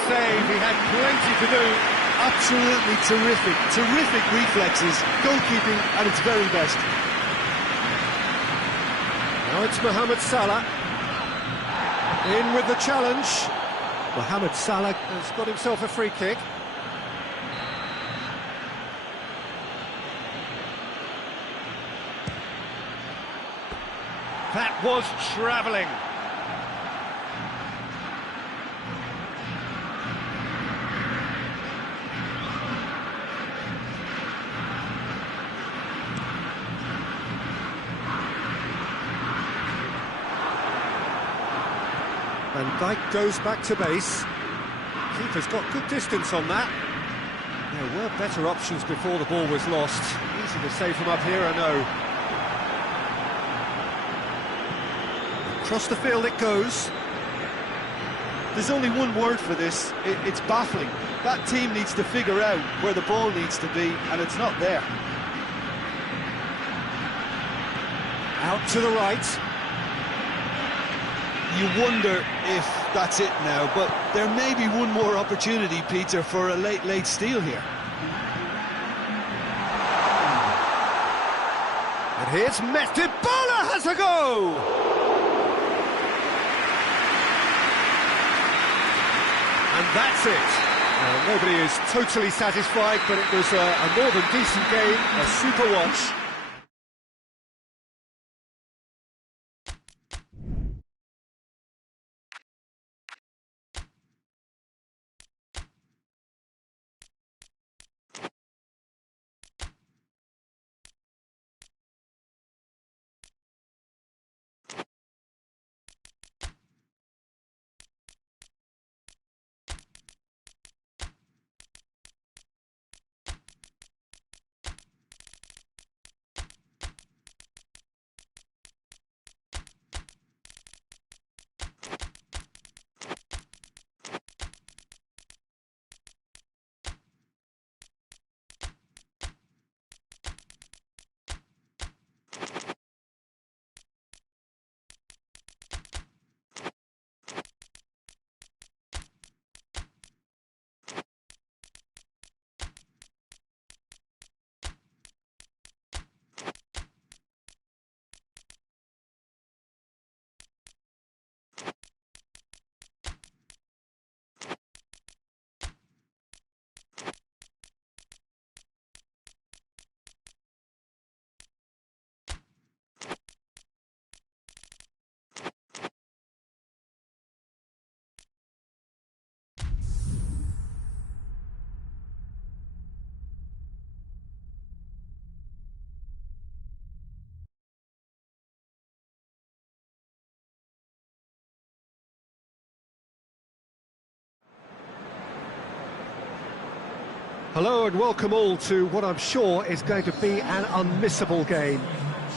Save, he had plenty to do. Absolutely terrific reflexes, goalkeeping at its very best. Now it's Mohamed Salah. In with the challenge. Mohamed Salah has got himself a free kick. That was travelling. Van Dijk goes back to base. Keeper's got good distance on that. There were better options before the ball was lost. He Easy to say from up here, I know. Across the field it goes. There's only one word for this, it's baffling. That team needs to figure out where the ball needs to be, and it's not there. Out to the right. You wonder if that's it now, but there may be one more opportunity, Peter, for a late steal here. And here's Messi. Dybala has a go! And that's it. Now, nobody is totally satisfied, but it was a more than decent game, a super watch. Hello and welcome all to what I'm sure is going to be an unmissable game.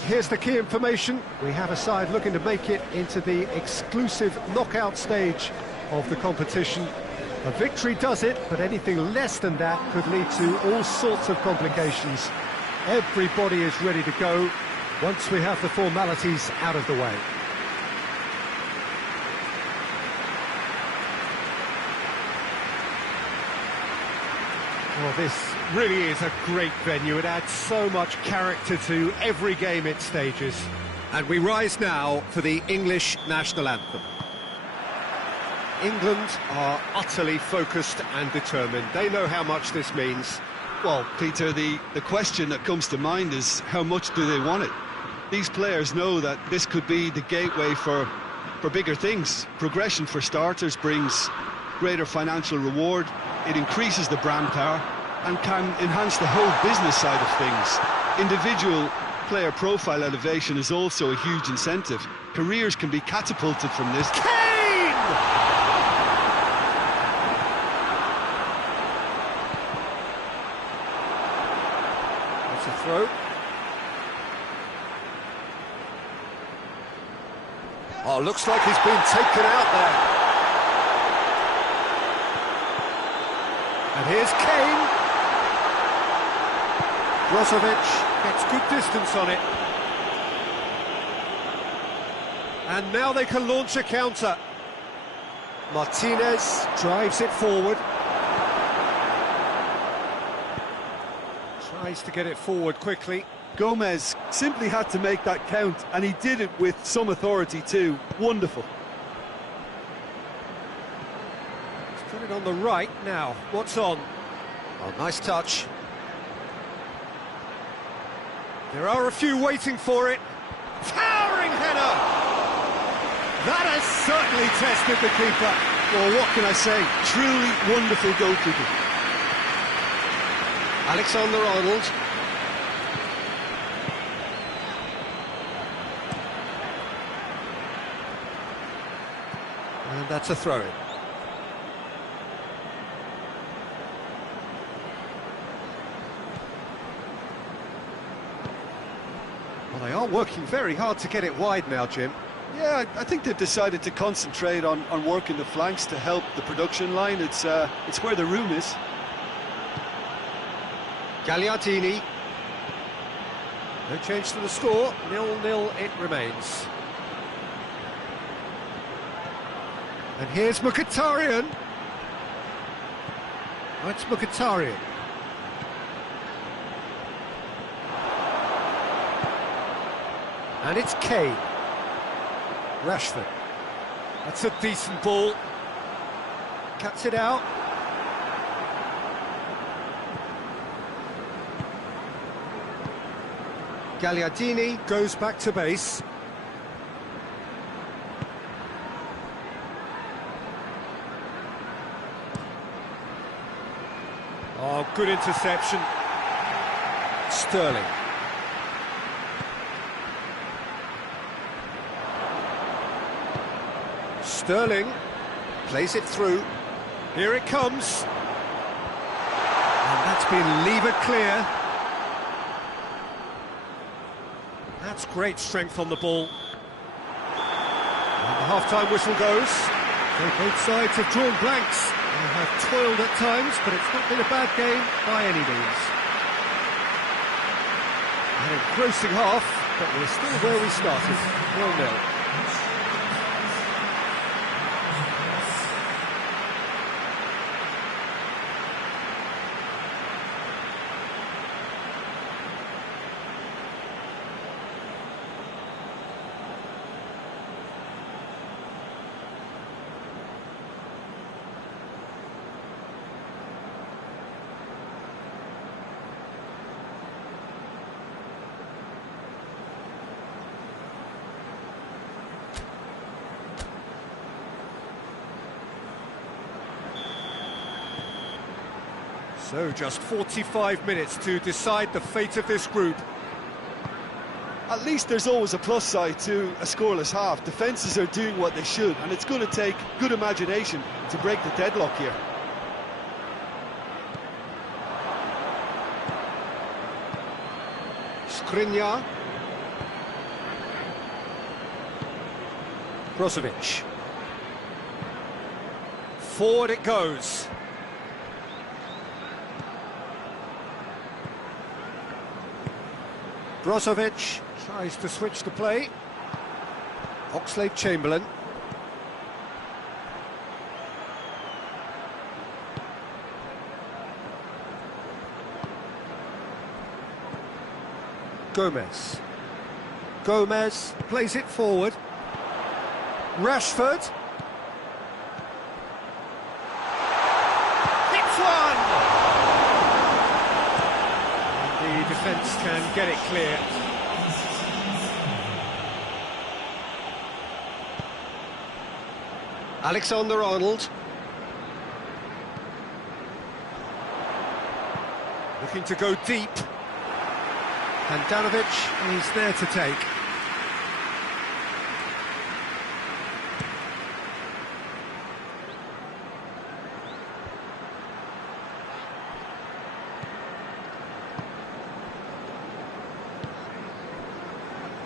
Here's the key information. We have a side looking to make it into the exclusive knockout stage of the competition. A victory does it, but anything less than that could lead to all sorts of complications. Everybody is ready to go once we have the formalities out of the way. Well, this really is a great venue. It adds so much character to every game it stages. And we rise now for the English national anthem. England are utterly focused and determined. They know how much this means. Well, Peter, the question that comes to mind is how much do they want it? These players know that this could be the gateway for bigger things. Progression, for starters, brings greater financial reward. It increases the brand power and can enhance the whole business side of things. Individual player profile elevation is also a huge incentive. Careers can be catapulted from this. Kane! That's a throw. Oh, looks like he's been taken out there. And here's Kane. Brozovic gets good distance on it. And now they can launch a counter. Martinez drives it forward. Tries to get it forward quickly. Gomez simply had to make that count, and he did it with some authority too. Wonderful. Put it on the right now. What's on? Oh, nice touch. There are a few waiting for it. Towering header! That has certainly tested the keeper. Well, what can I say? Truly wonderful goalkeeping. Alexander-Arnold. And that's a throw-in. They are working very hard to get it wide now, Jim. Yeah, I think they've decided to concentrate on working the flanks to help the production line. It's where the room is. Gagliardini. No change to the score, 0-0 it remains. And here's Mkhitaryan. Oh, it's Mkhitaryan. And it's Kane. Rashford. That's a decent ball. Cuts it out. Gagliardini goes back to base. Oh, good interception. Sterling. Sterling plays it through. Here it comes. And that's been levered clear. That's great strength on the ball. And the half-time whistle goes. So both sides have drawn blanks and have toiled at times, but it's not been a bad game by any means. An engrossing half, but we're still where we started, 0-0. So just 45 minutes to decide the fate of this group. At least there's always a plus side to a scoreless half. Defences are doing what they should, and it's going to take good imagination to break the deadlock here. Skriniar. Brozovic. Forward it goes. Brozovic tries to switch the play. Oxlade-Chamberlain. Gomez. Gomez plays it forward. Rashford. Hits one! The defence can get it clear. Alexander-Arnold. Looking to go deep. Handanovic is there to take.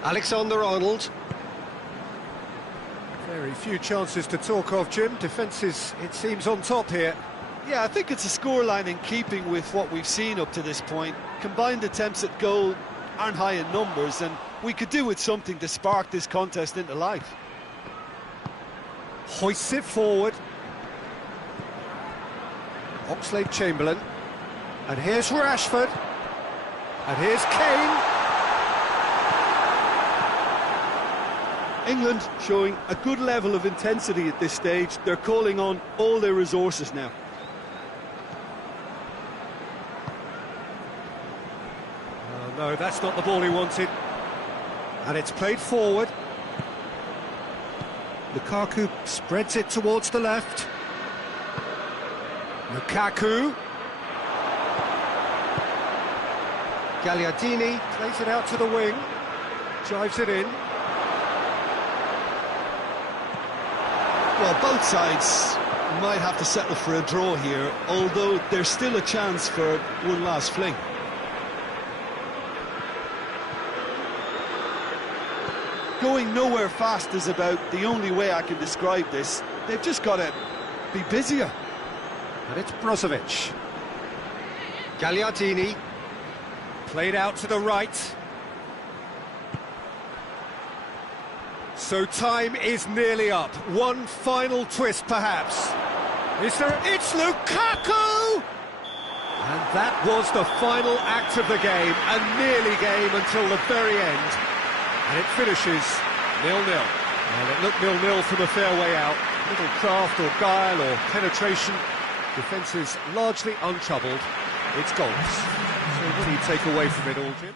Alexander-Arnold. Very few chances to talk of, Jim. Defence is, it seems, on top here. Yeah, I think it's a scoreline in keeping with what we've seen up to this point. Combined attempts at goal aren't high in numbers, and we could do with something to spark this contest into life. Hoists it forward. Oxlade-Chamberlain. And here's Rashford. And here's Kane. England showing a good level of intensity at this stage. They're calling on all their resources now. Oh, no, that's not the ball he wanted. And it's played forward. Lukaku spreads it towards the left. Lukaku. Gagliardini plays it out to the wing. Drives it in. Well, both sides might have to settle for a draw here, although there's still a chance for one last fling. going nowhere fast is about the only way I can describe this. They've just got to be busier. And it's Brozovic. Gagliardini. Played out to the right. So time is nearly up. One final twist, perhaps. Is there? It's Lukaku! And that was the final act of the game, a nearly game until the very end. And it finishes 0-0. And it looked 0-0 from a fair way out. Little craft or guile or penetration. Defence is largely untroubled. It's goals. So what do you take away from it all, Jim?